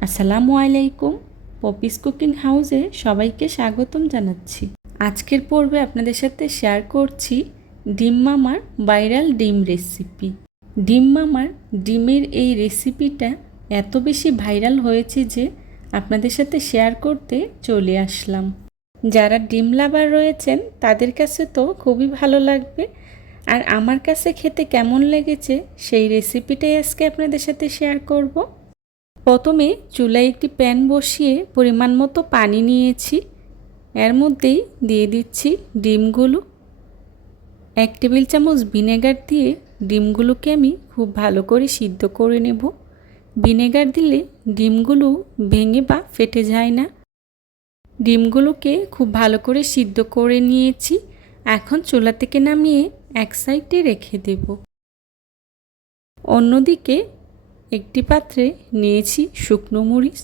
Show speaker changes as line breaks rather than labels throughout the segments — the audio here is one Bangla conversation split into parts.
আসসালামু আলাইকুম। পপিস কুকিং হাউসে সবাইকে স্বাগতম জানাচ্ছি। আজকের পর্বে আপনাদের সাথে শেয়ার করছি ডিম মামার ভাইরাল ডিম রেসিপি ডিম মামার ডিমের এই রেসিপিটা এত বেশি ভাইরাল হয়েছে যে আপনাদের সাথে শেয়ার করতে চলে আসলাম। যারা ডিম লাভার রয়েছেন, তাদের কাছে তো খুবই ভালো লাগবে। আর আমার কাছে খেতে কেমন লেগেছে সেই রেসিপিটাই আজকে আপনাদের সাথে শেয়ার করব। প্রথমে চুলায় একটি প্যান বসিয়ে পরিমাণ মতো পানি নিয়েছি। এর মধ্যেই দিয়ে দিচ্ছি ডিমগুলো। এক টেবিল চামচ ভিনেগার দিয়ে ডিমগুলোকে আমি খুব ভালো করে সিদ্ধ করে নেব। ভিনেগার দিলে ডিমগুলো ভেঙে বা ফেটে যায় না। ডিমগুলোকে খুব ভালো করে সিদ্ধ করে নিয়েছি। এখন চুলা থেকে নামিয়ে এক সাইডে রেখে দেব। অন্যদিকে একটি পাত্রে নিয়েছি শুকনো মরিচ।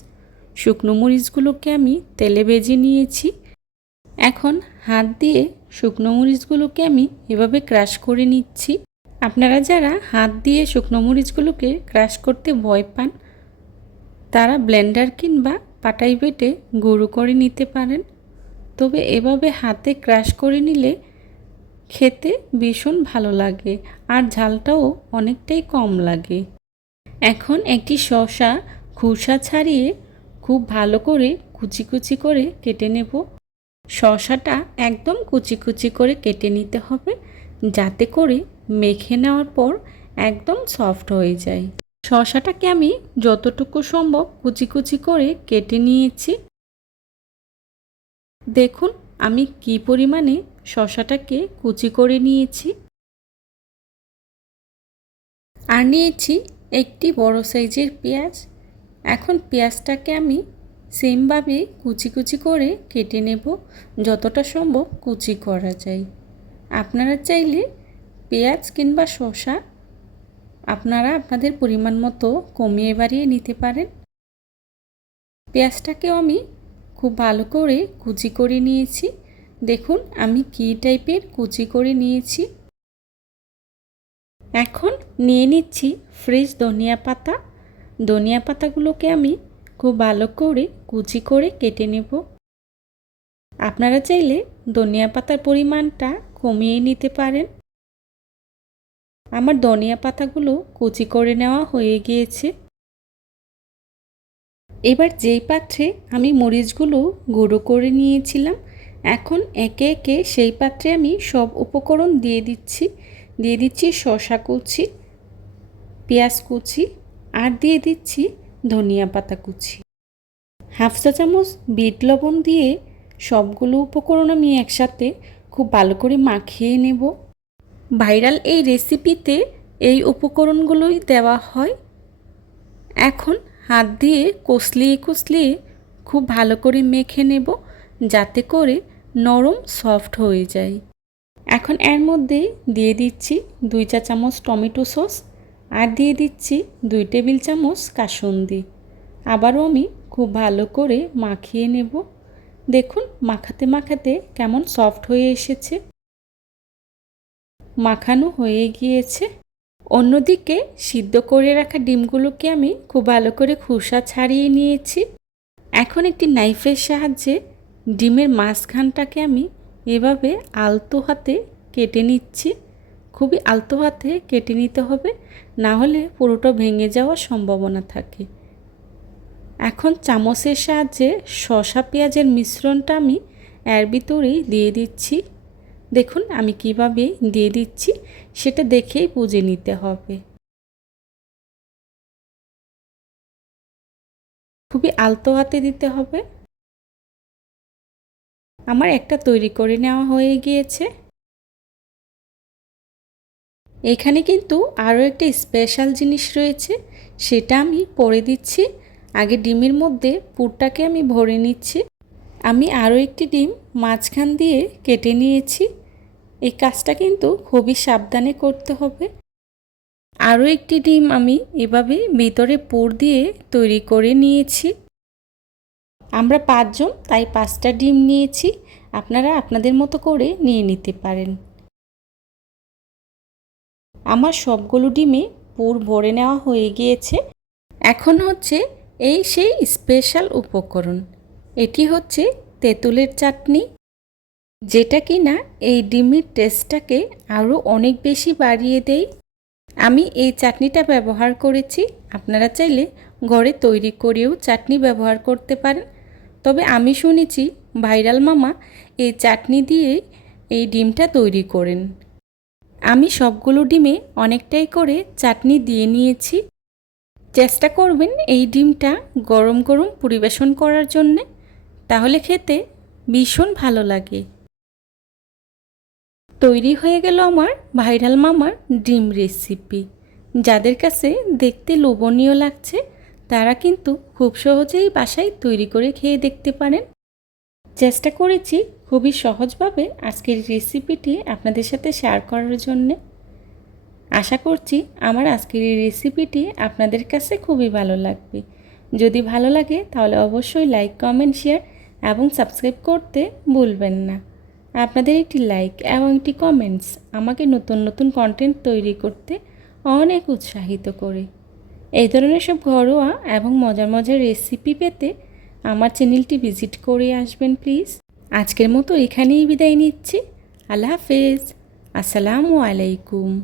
শুকনো মরিচগুলোকে আমি তেলে ভেজে নিয়েছি। এখন হাত দিয়ে শুকনো মরিচগুলোকে আমি এভাবে ক্রাশ করে নিচ্ছি। আপনারা যারা হাত দিয়ে শুকনো মরিচগুলোকে ক্রাশ করতে ভয় পান, তারা ব্লেন্ডার কিংবা পাটাই বেটে গুঁড়ো করে নিতে পারেন। তবে এভাবে হাতে ক্রাশ করে নিলে খেতে ভীষণ ভালো লাগে আর ঝালটাও অনেকটাই কম লাগে। এখন একটি শসা খোসা ছাড়িয়ে খুব ভালো করে কুচি কুচি করে কেটে নেব। শসাটা একদম কুচি কুচি করে কেটে নিতে হবে, যাতে করে মেখে নেওয়ার পর একদম সফট হয়ে যায়। শসাটাকে আমি যতটুকু সম্ভব কুচি কুচি করে কেটে নিয়েছি। দেখুন, আমি কি পরিমাণে শসাটাকে কুচি করে নিয়েছি। আর নিয়েছি একটি বড় সাইজের পেঁয়াজ। এখন পেঁয়াজটাকে আমি সেমভাবে কুচি কুচি করে কেটে নেব, যতটা সম্ভব কুচি করা যায়। আপনারা চাইলে পেঁয়াজ কিংবা শসা আপনারা আপনাদের পরিমাণ মতো কমিয়ে বাড়িয়ে নিতে পারেন। পেঁয়াজটাকেও আমি খুব ভালো করে কুচি করে নিয়েছি। দেখুন, আমি কী টাইপের কুচি করে নিয়েছি। এখন নিয়ে নিচ্ছি ফ্রেশ ধনিয়া পাতা। ধনিয়া পাতাগুলোকে আমি খুব ভালো করে কুচি করে কেটে নেব। আপনারা চাইলে ধনিয়া পাতার পরিমাণটা কমিয়ে নিতে পারেন। আমার ধনিয়া পাতাগুলো কুচি করে নেওয়া হয়ে গিয়েছে। এবার যেই পাত্রে আমি মরিচগুলো গুঁড়ো করে নিয়েছিলাম, এখন একে একে সেই পাত্রে আমি সব উপকরণ দিয়ে দিচ্ছি। দিয়ে দিচ্ছি শশা কুচি, পেঁয়াজ কুচি আর দিয়ে দিচ্ছি ধনিয়া পাতা কুচি। হাফ চা চামচ বিট লবণ দিয়ে সবগুলো উপকরণ আমি একসাথে খুব ভালো করে মাখিয়ে নেব। ভাইরাল এই রেসিপিতে এই উপকরণগুলোই দেওয়া হয়। এখন হাত দিয়ে কষলিয়ে কষলিয়ে খুব ভালো করে মেখে নেব যাতে করে নরম সফট হয়ে যায়। এখন এর মধ্যে দিয়ে দিচ্ছি দুই চা চামচ টমেটো সস আর দিয়ে দিচ্ছি দুই টেবিল চামচ কাসুন্দি। আবারও আমি খুব ভালো করে মাখিয়ে নেব। দেখুন, মাখাতে মাখাতে কেমন সফট হয়ে এসেছে। মাখানো হয়ে গিয়েছে। অন্যদিকে সিদ্ধ করে রাখা ডিমগুলোকে আমি খুব ভালো করে খোসা ছাড়িয়ে নিয়েছি। এখন একটি নাইফের সাহায্যে ডিমের মাঝখানটাকে আমি এভাবে আলতো হাতে কেটে নিচ্ছি। খুবই আলতো হাতে কেটে নিতে হবে না হলে পুরোটা ভেঙে যাওয়ার সম্ভাবনা থাকে। এখন চামচের সাহায্যে শশা পেঁয়াজের মিশ্রণটা আমি এর ভিতরেই দিয়ে দিচ্ছি। দেখুন আমি কীভাবে দিয়ে দিচ্ছি, সেটা দেখেই বুঝে নিতে হবে। খুবই আলতো হাতে দিতে হবে। আমার একটা তৈরি করে নেওয়া হয়ে গিয়েছে। এখানে কিন্তু আরও একটা স্পেশাল জিনিস রয়েছে, সেটা আমি পরে দিচ্ছি। আগে ডিমের মধ্যে পুরটাকে আমি ভরে নিচ্ছি। আমি আরও একটি ডিম মাঝখান দিয়ে কেটে নিয়েছি। এই কাজটা কিন্তু খুবই সাবধানে করতে হবে। আরও একটি ডিম আমি এভাবে ভিতরে পুর দিয়ে তৈরি করে নিয়েছি। আমরা পাঁচজন, তাই পাঁচটা ডিম নিয়েছি। আপনারা আপনাদের মতো করে নিয়ে নিতে পারেন। আমার সবগুলো ডিমে পুর ভরে নেওয়া হয়ে গিয়েছে। এখন হচ্ছে এই সেই স্পেশাল উপকরণ। এটি হচ্ছে তেঁতুলের চাটনি। যেটা কি না এই ডিমের টেস্টটাকে আরও অনেক বেশি বাড়িয়ে দেয়। আমি এই চাটনিটা ব্যবহার করেছি। আপনারা চাইলে ঘরে তৈরি করেও চাটনি ব্যবহার করতে পারেন। তবে আমি শুনেছি ভাইরাল মামা এই চাটনি দিয়ে এই ডিমটা তৈরি করেন। আমি সবগুলো ডিমে অনেকটাই করে চাটনি দিয়ে নিয়েছি। চেষ্টা করবেন এই ডিমটা গরম গরম পরিবেশন করার জন্যে, তাহলে খেতে ভীষণ ভালো লাগে। তৈরি হয়ে গেল আমার ভাইরাল মামার ডিম রেসিপি। যাদের কাছে দেখতে লোভনীয় লাগছে তারা কিন্তু খুব সহজেই বাসায় তৈরি করে খেয়ে দেখতে পারেন। চেষ্টা করেছি খুবই সহজভাবে আজকের রেসিপিটি আপনাদের সাথে শেয়ার করার জন্যে। আশা করছি আমার আজকের এই রেসিপিটি আপনাদের কাছে খুবই ভালো লাগবে। যদি ভালো লাগে তাহলে অবশ্যই লাইক কমেন্ট শেয়ার এবং সাবস্ক্রাইব করতে ভুলবেন না। আপনাদের একটি লাইক এবং একটি কমেন্টস আমাকে নতুন নতুন কন্টেন্ট তৈরি করতে অনেক উৎসাহিত করে। এই ধরনের সব ঘরোয়া এবং মজার মজার রেসিপি পেতে আমার চ্যানেলটি ভিজিট করে আসবেন প্লিজ আজকের মতো এখানেই বিদায় নিচ্ছি। আল্লাহ হাফেজ। আসসালামু আলাইকুম।